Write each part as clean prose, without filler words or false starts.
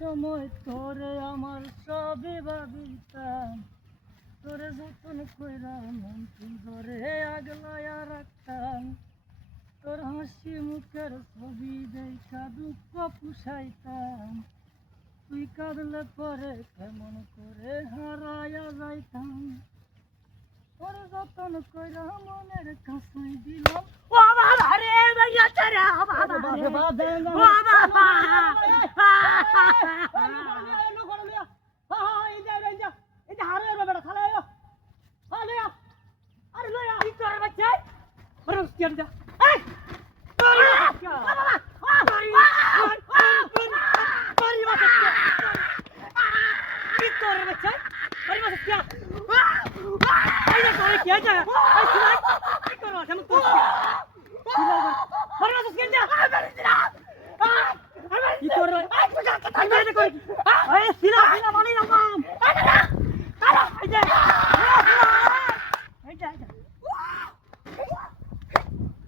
সময় তোরে আমার সবই ভাবিতাম, তোরে যতন কইরা মন ধরে আগলায়া রাখতাম, তোর হাসি মুখের ছবি দেখা দুঃখ পুষাইতাম, তুই কাঁদলে পরে কেমন করে হারায়া যাইতাম, তোর যতন কইরা মনের কাছে দিলাম। ও বাবা রে ভাইয়া রে বাবা রে ও বাবা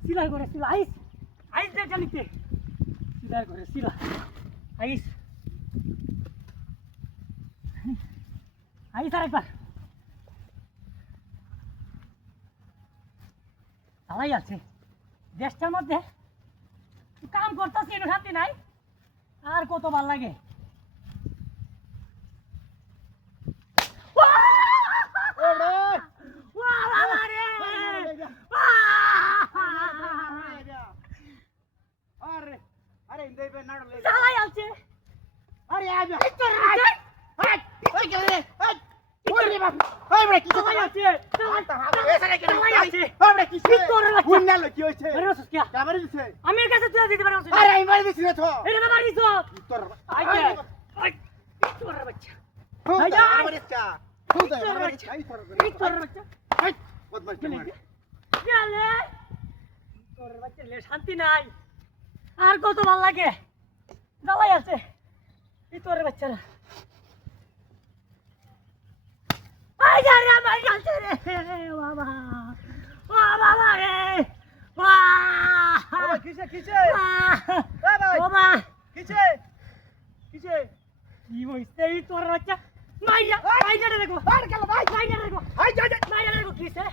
সিলাই করে সিলা আইস আইস দে জানিতে সিলাই করে সিলা আইস আইস আরেকবার তালাই আছে দেশটার মধ্যে কাম করতেছি একটু শান্তি নাই আর কত ভাল লাগে আমার কাছে তুই দিতে পারছিস আরে আমি মারি দিছি না তো এটা না মারিস তোর আইছে তোর বাচ্চা হাই আমার বাচ্চা তোর বাচ্চা তোর বাচ্চা হাই বদমাশ গেলে তোর বাচ্চা লে শান্তি নাই আর কত ভালো লাগে জ্বালাই আছে এই তোর বাচ্চারা আই যা রে ভাই গেছে রে বাবা ও বাবা রে বাবা কিসে কিসে বাবা বাবা কিসে কিসে কি হইছে এই তোর বাচ্চা মাইয়া মাইয়া দেখো আর গেল ভাই মাইয়া দেখো আই যা যা মাইয়া দেখো কিসে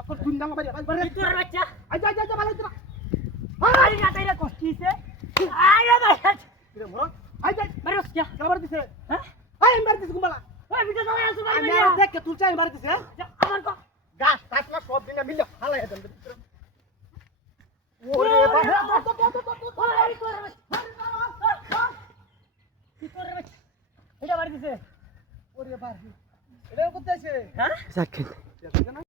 এখন দুন দাম বাড়ি বাড়ি তোর বাচ্চা আই যা যা ভালো তোরা আই না তাইরা কিসে আই রে ভাই রে মরো আই যা মারিস কি খবর দিছে হ্যাঁ আই মার দিছ গুমালা ওই ভিডিও চালাই আছে ভাই আমি দেখ কে তুই চাই মার দিছে আমার কো গাছ কাটলা সব দিন মিলে হালাই দেন ওরে বাবা এটা বাড়ি দিছে ওরে বাবা এটা কোথায় আছে হ্যাঁ